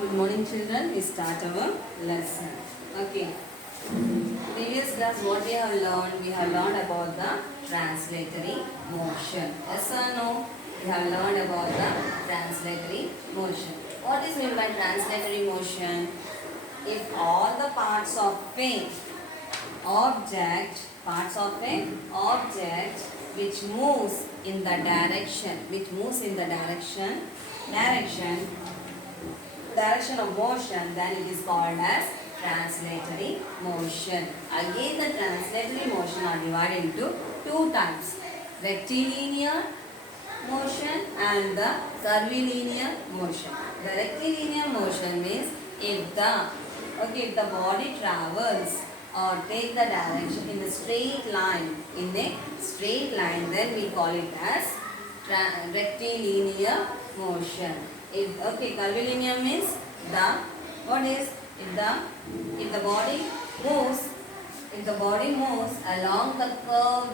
Good morning children, we start our lesson. Okay. Previous class what we have learned? We have learned about the translatory motion. Yes or no? We have learned about the translatory motion. What is meant by translatory motion? If all the parts of a object which moves in the direction of motion, then it is called as translatory motion. Again, the translatory motion are divided into two types: rectilinear motion and the curvilinear motion. The rectilinear motion means if the body travels or take the direction in a straight line, then we call it as rectilinear motion. Curvilinear means if the body moves along the curve,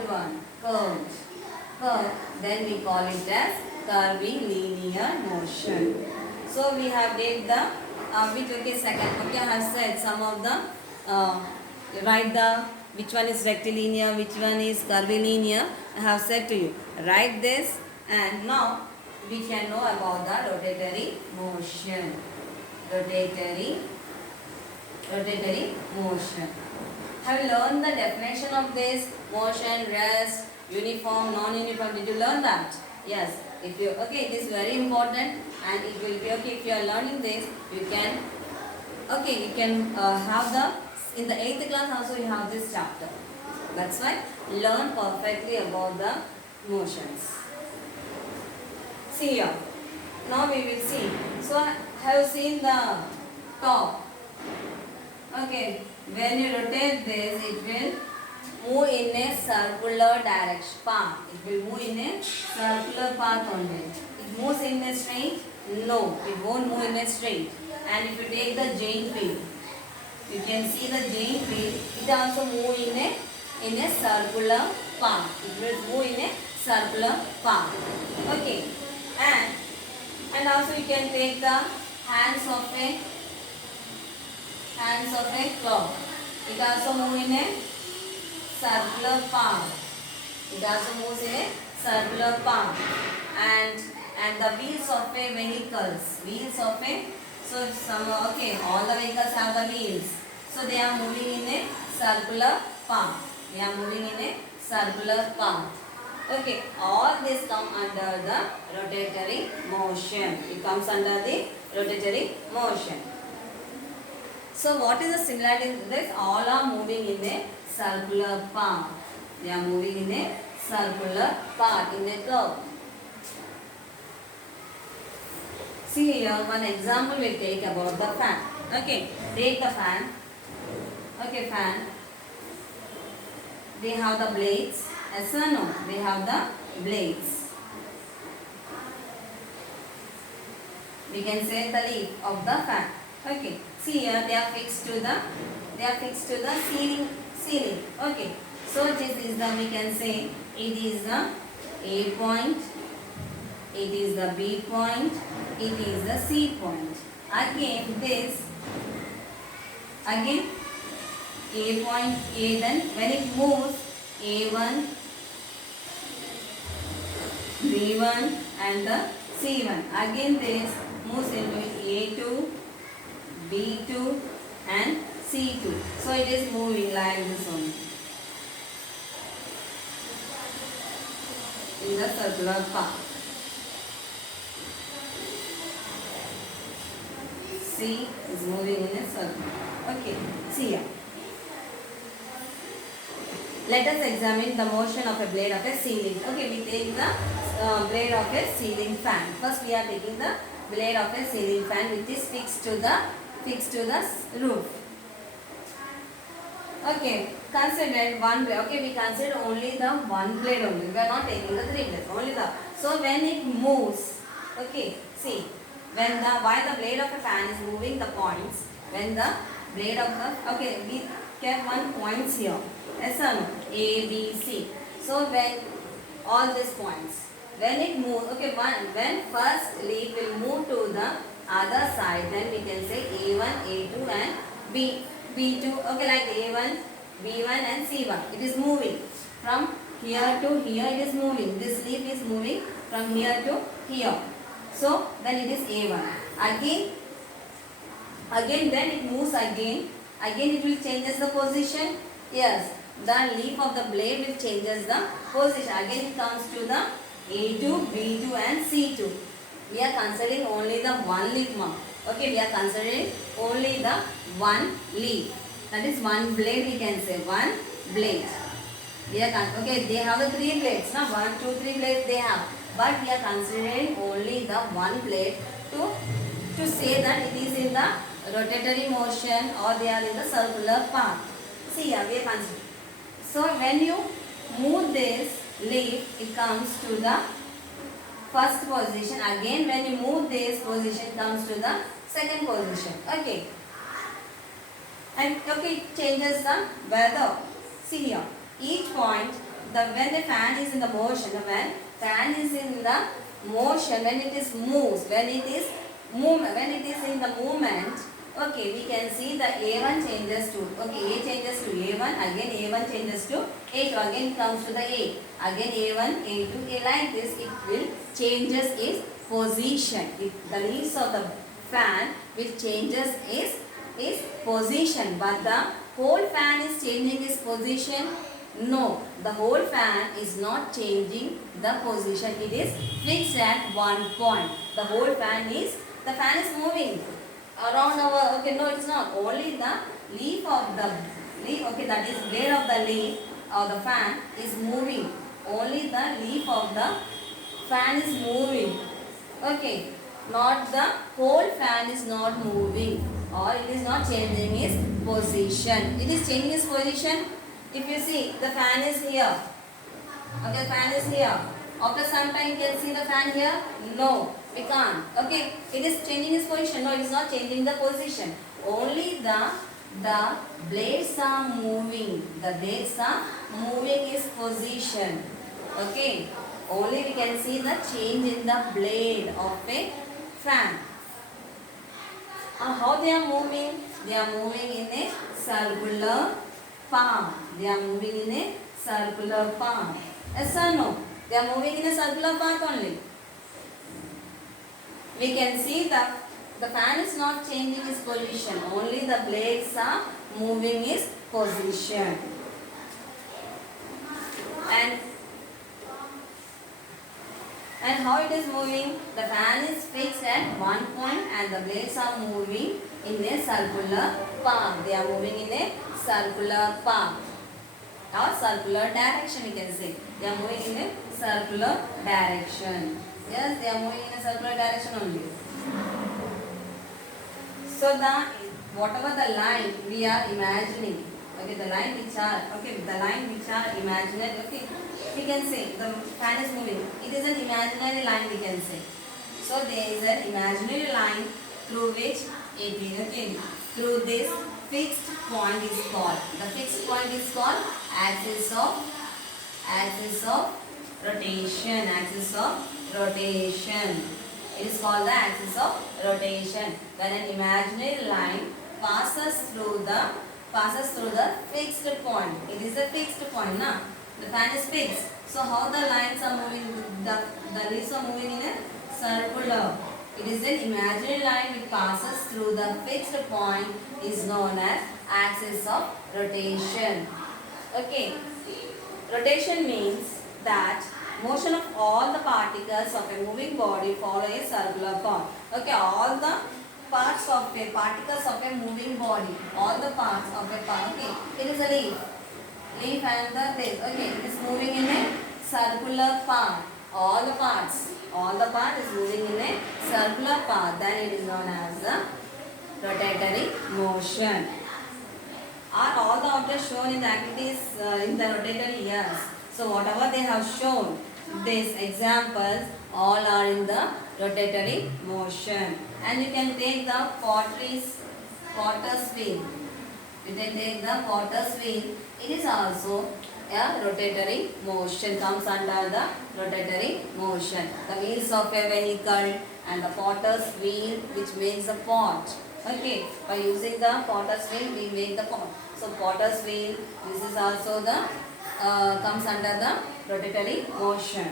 then we call it as curvilinear motion. So we have did the I have said some of the write the which one is rectilinear, which one is curvilinear. I have said to you, write this, and now we can know about the rotatory motion. Rotatory motion. Have you learned the definition of this? Motion, rest, uniform, non-uniform. Did you learn that? Yes. It is very important, and it will be okay if you are learning this. You can have in the 8th class also you have this chapter. That's why learn perfectly about the motions. See here. Now we will see. So have you seen the top? Okay. When you rotate this, it will move in a circular direction path. It will move in a circular path only. It moves in a straight? No, it won't move in a straight. And if you take the giant wheel, you can see the giant wheel. It also move in a circular path. It will move in a circular path. Okay. And also you can take the hands of a clock. It also moves in a circular path. It also moves in a circular path. And the wheels of a vehicles. All the vehicles have the wheels. So they are moving in a circular path. Okay, all this come under the rotatory motion. It comes under the rotatory motion. So what is the similarity in this? All are moving in a circular path. They are moving in a circular path in a curve. See here, one example we take about the fan. Okay, take the fan. Okay, fan. They have the blades. Yes or no? They have the blades. We can say the leaf of the fan. Okay. See here, they are fixed to the ceiling. Okay. So this is we can say it is the A point, it is the B point, it is the C point. Again A point, A, then when it moves A1, B1 and the C1. Again this moves into A2, B2 and C2. So it is moving like this only. In the circular path. C is moving in a circle. Okay, see here. Let us examine the motion of a blade of a ceiling. Okay, we take the blade of a ceiling fan. First we are taking the blade of a ceiling fan which is fixed to the roof. Okay, consider one blade. Okay, we consider only the one blade only. We are not taking the 3 blades. Only the. So when it moves, okay, see, while the blade of a fan is moving the points, when the blade of the, okay, we kept one points here. Yes or no? A, B, C. So when all these points, when it moves, okay, when first leaf will move to the other side, then we can say A1, A2 and B2. Okay, like A1, B1 and C1. It is moving from here to here. It is moving. This leaf is moving from here to here. So then it is A1. Again then it moves again. Again it will changes the position. Yes, the leaf of the blade will changes the position. Again it comes to the A2, B2 and C2. We are considering only the one leaf mark. Okay, we are considering only the one leaf. That is one blade, we can say one blade. We are okay, they have the three blades. Now 1, 2, 3 blades they have. But we are considering only the one blade to say that it is in the rotatory motion or they are in the circular path. See here, we are considering. So when you move this leaf, it comes to the first position. Again when you move this position, comes to the second position. Okay. And okay, it changes the weather. See here, each point, when the fan is in the motion, when fan is in the motion, when it is moves, when it is in the movement, okay, we can see the A1 changes to, okay, A changes to A1, again A1 changes to A2, again it comes to the A, again A1, A2, A, like this, it will changes its position. The leaves of the fan will changes its position, but the whole fan is changing its position. No, the whole fan is not changing the position. It is fixed at one point. The whole fan is moving around our, okay, no, it's not. Only the leaf of the leaf, okay, that is blade of the leaf of the fan is moving. Only the leaf of the fan is moving. Okay, not the whole fan is not moving, or it is not changing its position. It is changing its position. If you see, the fan is here. Okay, the fan is here. After some time, you can see the fan here. No, we can't. Okay, it is changing its position. No, it is not changing the position. Only the blades are moving. The blades are moving its position. Okay, only we can see the change in the blade of a fan. How they are moving? They are moving in a circular path. They are moving in a circular path. Yes or no? They are moving in a circular path only. We can see that the fan is not changing its position. Only the blades are moving its position. And how it is moving? The fan is fixed at one point and the blades are moving in a circular path. They are moving in a circular path or circular direction, we can say. They are moving in a circular direction. Yes, they are moving in a circular direction only. So whatever the line we are imagining, okay, the line which are imaginary, okay, we can say the fan is moving. It is an imaginary line, we can say. So there is an imaginary line through which it is, okay, through this fixed point is called. The fixed point is called axis of rotation. Axis of rotation. It is called the axis of rotation. When an imaginary line passes through the fixed point. It is a fixed point, na? The fan is fixed. So how the lines are moving? The leaves are moving in a circular. It is an imaginary line which passes through the fixed point is known as axis of rotation. Okay. Rotation means that motion of all the particles of a moving body follow a circular path. Okay, all the parts of a particles of a moving body, all the parts of a part. Okay, it is a leaf and the this. Okay, it is moving in a circular path. All the part is moving in a circular path. Then it is known as the rotatory motion. Are all the objects shown in the activities in the rotatory? Yes. So whatever they have shown, these examples all are in the rotatory motion. And you can take the potter's wheel. You can take the potter's wheel. It is also A rotatory motion comes under the rotatory motion. The wheels of a vehicle and the potter's wheel which makes the pot. Okay, by using the potter's wheel we make the pot. So potter's wheel, this is also the comes under the rotatory motion.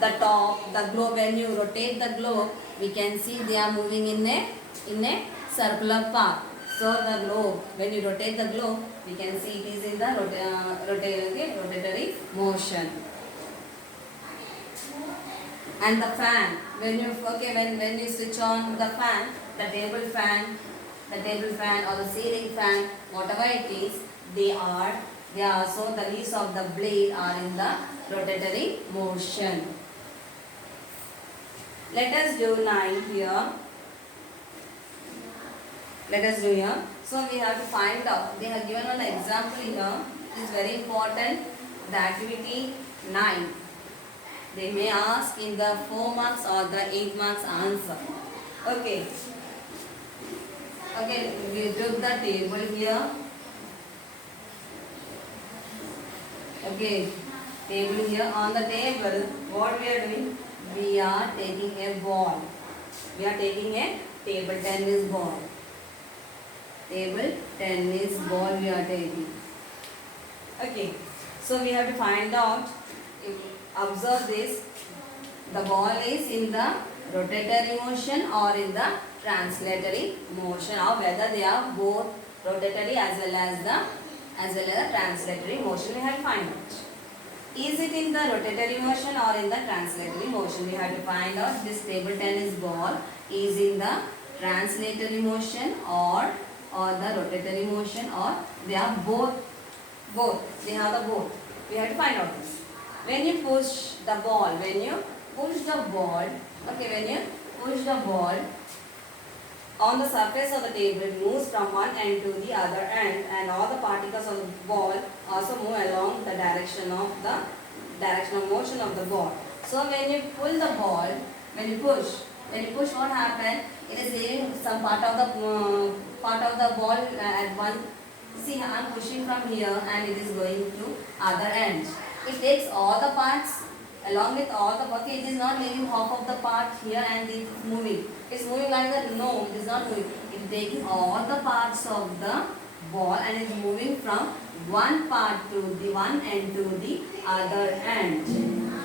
The top, the globe, when you rotate the globe, we can see they are moving in a circular path. So the globe, when you rotate the globe, we can see it is in the rotatory motion. And the fan, when you switch on the fan, the table fan or the ceiling fan, whatever it is, they are also the leaves of the blade are in the rotatory motion. Let us do 9 here. Let us do here. So we have to find out. They have given an example here. It is very important. The activity 9. They may ask in the 4 marks or the 8 marks answer. Okay. Okay, we took the table here. Okay, table here. On the table, what we are doing? We are taking a ball. We are taking a table tennis ball. Table tennis ball we are taking. Okay, so we have to find out. Observe this. The ball is in the rotatory motion or in the translatory motion, or whether they are both rotatory as well as the translatory motion. We have to find out. Is it in the rotatory motion or in the translatory motion? We have to find out. This table tennis ball is in the translatory motion or the rotatory motion, or they are both. They have the both. We have to find out this. When you push the ball, okay, when you push the ball on the surface of the table, it moves from one end to the other end, and all the particles of the ball also move along the direction of motion of the ball. So when you pull the ball, when you push, what happens? It is leaving some part of the ball at one. See, I am pushing from here, and it is going to other end. It takes all the parts along with all the. Okay, it is not leaving half of the part here and it is moving. It is moving like that. No, it is not moving. It is taking all the parts of the ball and it is moving from one part to the one end to the other end.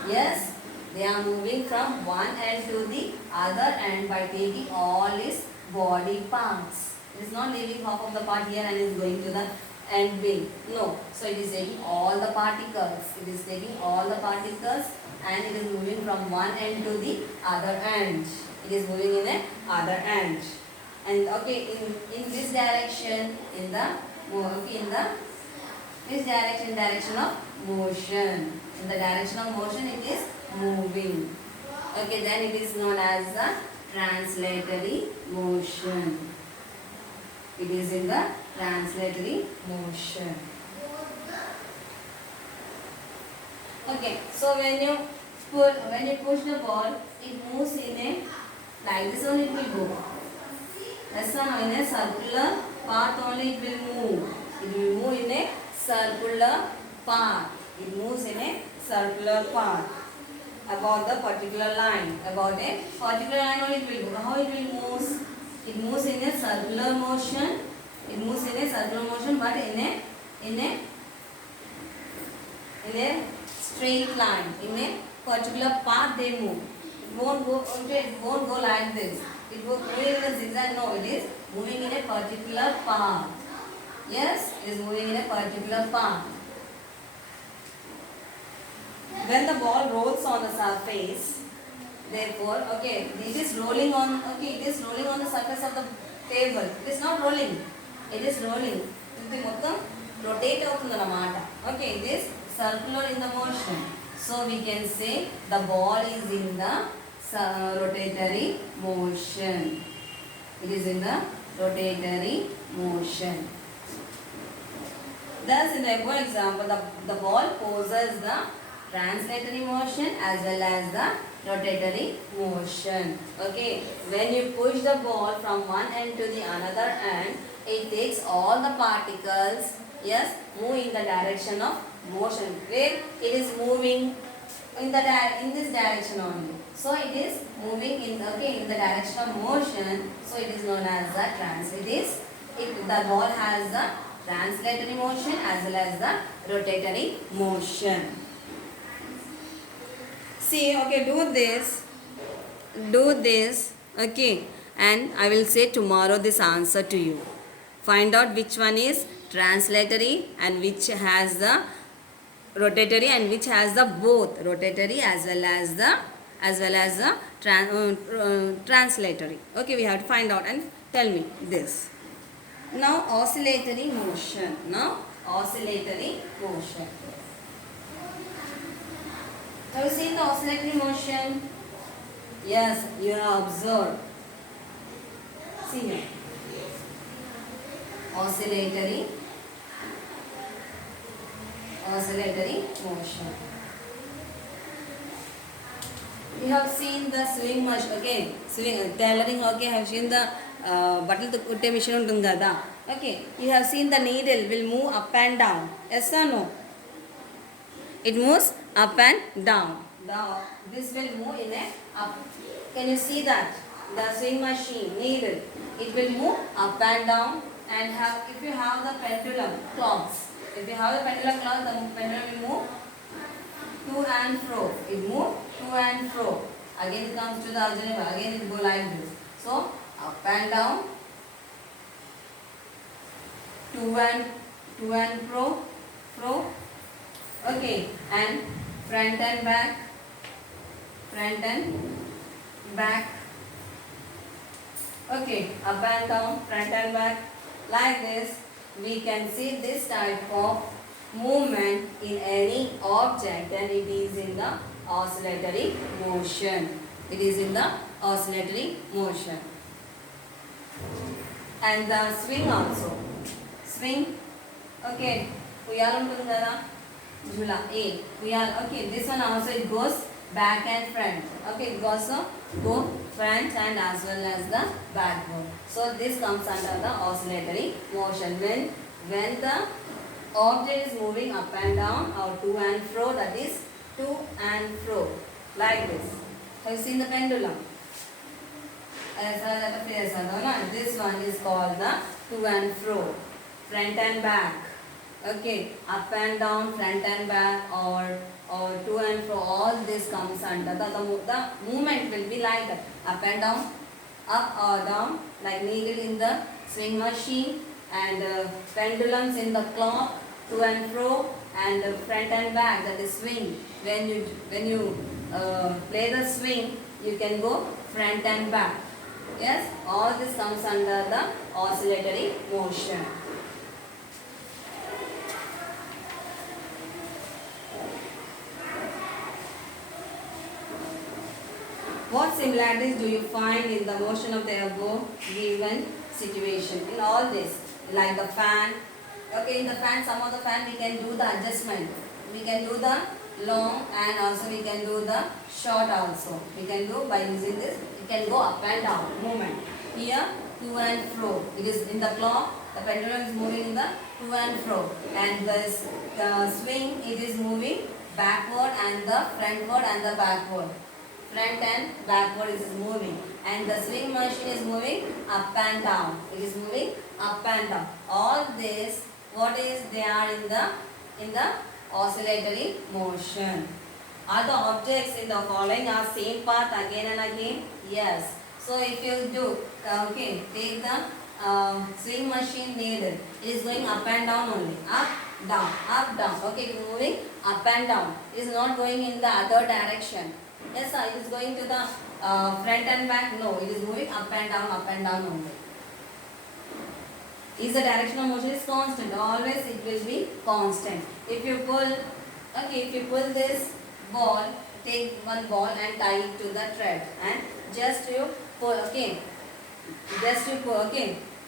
Yes, they are moving from one end to the other end by taking all its body parts. It is not leaving half of the part here and is going to the end wing. No. So it is taking all the particles. It is taking all the particles and it is moving from one end to the other end. It is moving in a other end. And okay, in this direction, direction of motion. In the direction of motion, it is moving. Okay, then it is known as the translatory motion. It is in the translatory motion. Okay, so when you push the ball, it moves in a like this only it will go. Yes or no? In a circular path only it will move. It will move in a circular path. It moves in a circular path about the particular line. About a particular line only it will go. How it will move? It moves in a circular motion. It moves in a circular motion, but in a straight line. In a particular path they move. It won't go like this. It will move in a zigzag. No, it is moving in a particular path. Yes, it is moving in a particular path. When the ball rolls on the surface, therefore, okay, it is rolling on the surface of the table. It is not rolling. It is rolling. It will rotate out. Okay, it is circular in the motion. So we can say the ball is in the rotatory motion. It is in the rotatory motion. Thus, in the above example, the ball possesses the translatory motion as well as the rotatory motion. Okay, when you push the ball from one end to the another end, it takes all the particles Yes, move in the direction of motion. Where it is moving in the in this direction only. So it is moving in in the direction of motion. So it is known as the the ball has the translatory motion as well as the rotatory motion. See, okay, do this, okay, and I will say tomorrow this answer to you. Find out which one is translatory and which has the rotatory and which has the both rotatory as well as the translatory. Okay, we have to find out and tell me this. Now oscillatory motion. Have you seen the oscillatory motion? Yes, you have observed. See here. Oscillatory motion. You have seen the sewing machine, okay? Tailoring, okay? Have seen the button kutte machine untundi kada. Okay, you have seen the needle will move up and down. Yes or no? It moves up and down. This will move in a up. Can you see that? The sewing machine needle, it will move up and down. And if you have the pendulum clocks, the pendulum will move to and fro. It moves to and fro. Again it comes to the original. Again it go like this. So up and down, to and fro. Okay, and front and back. Okay, up and down, front and back. Like this, we can see this type of movement in any object, and it is in the oscillatory motion. And the swing also. Swing. Okay, uyal untundi kada. Jhula. Uyal. Okay, this one also it goes back and front. Okay, it also go front and as well as the backward. So this comes under the oscillatory motion. When the object is moving up and down or to and fro, that is to and fro, like this. Have you seen the pendulum? This one is called the to and fro, front and back. Okay, up and down, front and back, or to and fro. All this comes under the movement will be like that, up and down, up or down, like needle in the swing machine, and pendulums in the clock, to and fro, and front and back, that is swing. When you play the swing, you can go front and back. Yes, all this comes under the oscillatory motion. What similarities do you find in the motion of the above given situation? In all this, like the fan. Okay, in the fan, some of the fan we can do the adjustment. We can do the long and also we can do the short also. We can do by using this. It can go up and down movement. Here, to and fro. It is in the clock. The pendulum is moving in the to and fro. And the swing, it is moving backward and the frontward and the backward. Front and backward is moving, and the swing machine is moving up and down. It is moving up and down. All this, what is there in the oscillatory motion? Are the objects in the following are same path again and again? Yes. So if you do, okay, take the swing machine needle. It is going up and down only. Up, down. Okay, it is moving up and down. It is not going in the other direction. Yes, sir, it is going to the front and back. No, it is moving up and down only. Is the direction of motion is constant? Always it will be constant. If you pull this ball, take one ball and tie it to the thread, and just you pull, okay,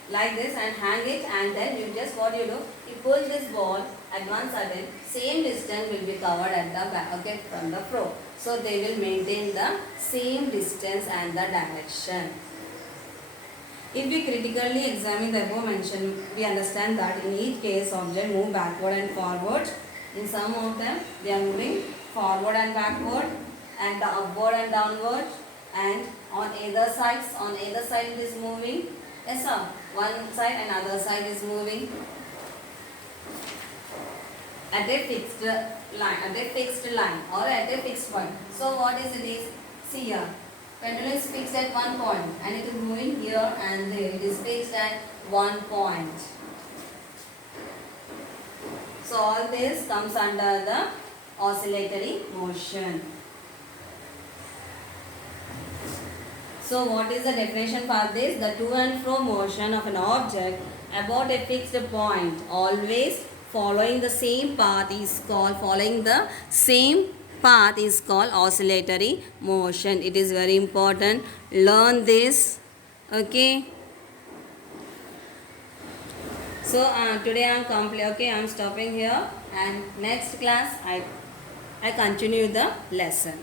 like this and hang it, and then you just what you do, you pull this ball at one sudden, same distance will be covered at the back, okay, from the floor. So they will maintain the same distance and the direction. If we critically examine the above mentioned, we understand that in each case object move backward and forward. In some of them, they are moving forward and backward, and the upward and downward, and on either side it is moving. Yes sir, one side and other side is moving at a fixed line or at a fixed point. So what is it is? See here, pendulum is fixed at one point and it is moving here and there. It is fixed at one point. So all this comes under the oscillatory motion. So what is the definition for this? The to and fro motion of an object about a fixed point, always following the same path, is called oscillatory motion. It is very important. Learn this. Okay. So today I am stopping here, and next class I continue the lesson.